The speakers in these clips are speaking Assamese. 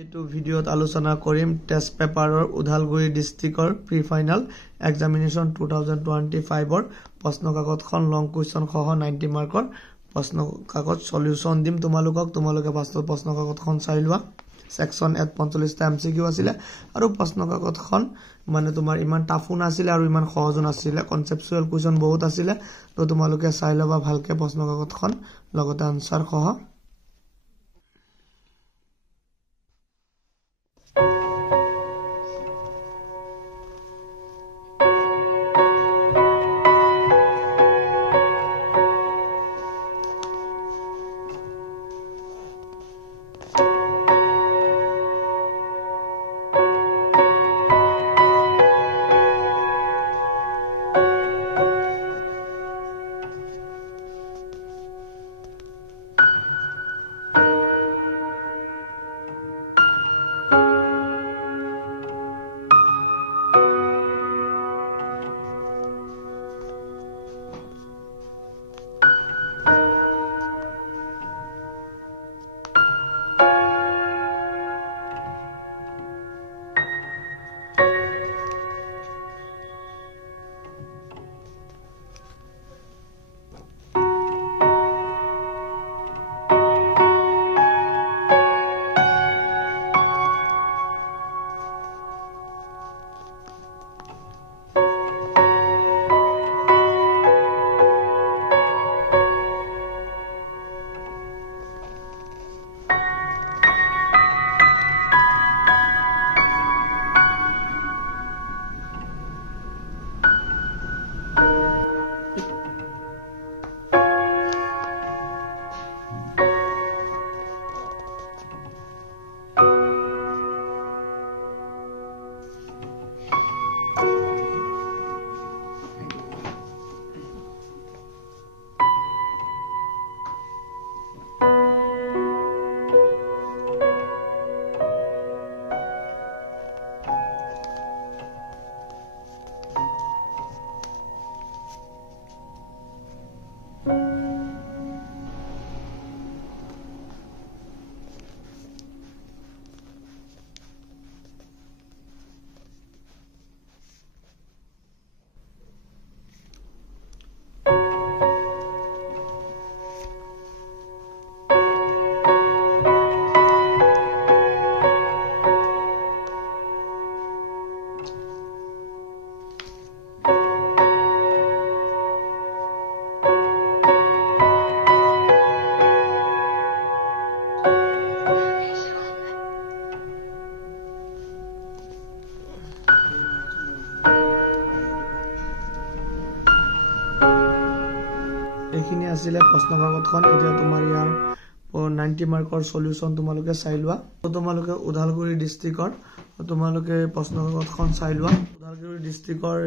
এইটো ভিডিঅ'ত আলোচনা কৰিম টেষ্ট পেপাৰৰ উদালগুৰি ডিষ্ট্ৰিক্টৰ প্ৰি ফাইনেল এক্সামিনেশ্যন 2025ৰ প্ৰশ্ন কাকতখন লং কুৱেশ্যন সহ 90 মাৰ্কৰ প্ৰশ্ন কাকত সলিউশন দিম তোমালোকে ফাৰ্ষ্টত প্ৰশ্ন কাকতখন চাই লোৱা সেকশন 45টা এমসিকিউ আছিল আৰু প্ৰশ্ন কাকতখন মানে তোমাৰ ইমান টাফো নাছিল আৰু ইমান সহজো নাছিল কনসেপচুৱেল কুৱেশ্যন বহুত আছিল তো তোমালোকে চাই লবা ভালকে প্ৰশ্ন কাকতখন লগতে আনসাৰ সহ এইখিনি আছিল প্ৰশ্ন কাকতখন এতিয়া তোমাৰ ইয়াৰ 90 মাৰ্কৰ সলিউশন তোমালোকে চাই লোৱা তোমালোকে উদালগুৰি ডিস্ট্ৰিক্টৰ তোমালোকে প্ৰশ্ন কাকতখন চাই লোৱা উদালগুৰি ডিস্ট্ৰিক্টৰ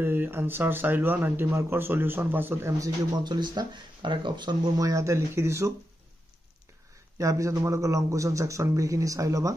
আনসাৰ চাই লোৱা 90 মাৰ্কৰ সলিউশন পাছত এমসিকিউ 45টা কাৰেক্ট অপশনবোৰ মই ইয়াতে লিখি দিছো ইয়াৰ পিছত তোমালোকে লং কুৱেশ্যন সেকশন বি খিনি চাই লবা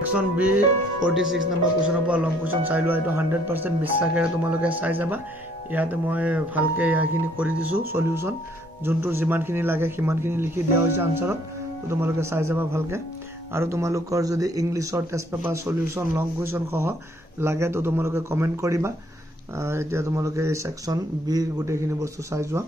সেকশন বি 46 নম্বৰ কোৱেশ্যনৰ পৰা লং কুৱেশ্যন চাই লোৱা এটো 100% বিশ্বাসেৰে তোমালোকে চাই যাবা ইয়াতে মই ভালকে ইয়াখিনি কৰি দিছো সলিউশন যোনটো যিমানখিনি লাগে সিমানখিনি লিখি দিয়া হৈছে আনসাৰত তোমালোকে চাই যাবা ভালকে আৰু তোমালোকৰ যদি ইংলিশৰ টেষ্ট পেপাৰ সলিউশন লং কুৱেশ্যন সহ লাগে তো তোমালোকে কমেন্ট কৰিবা এতিয়া তোমালোকে এই সেকশন বি গোটেইখিনি বস্তু চাই যোৱা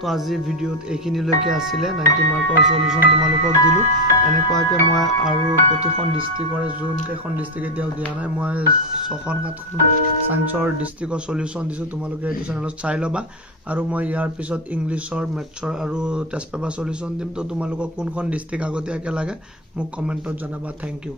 তো আজি ভিডিঅ'ত এইখিনিলৈকে আছিলে 90 মাৰ্কৰ সলিউশন তোমালোকক দিলো এনেকুৱাকে মই আৰু প্ৰতিখন ডিস্ট্ৰিক্টৰে যোনকেইখন ডিস্ট্ৰিক্ট এতিয়াও দিয়া নাই মই 6খন 7খন সায়েন্সৰ ডিস্ট্ৰিক্টৰ সলিউশন দিছো তোমালোকে এইটো চেনেলত চাই লবা আৰু মই ইয়াৰ পিছত ইংলিছৰ মেথছৰ আৰু টেষ্ট পেপাৰ সলিউশন দিম তো তোমালোকক কোনখন ডিস্ট্ৰিক্ট আগতীয়াকে লাগে মোক কমেন্টত জনাবা থ্যাংক ইউ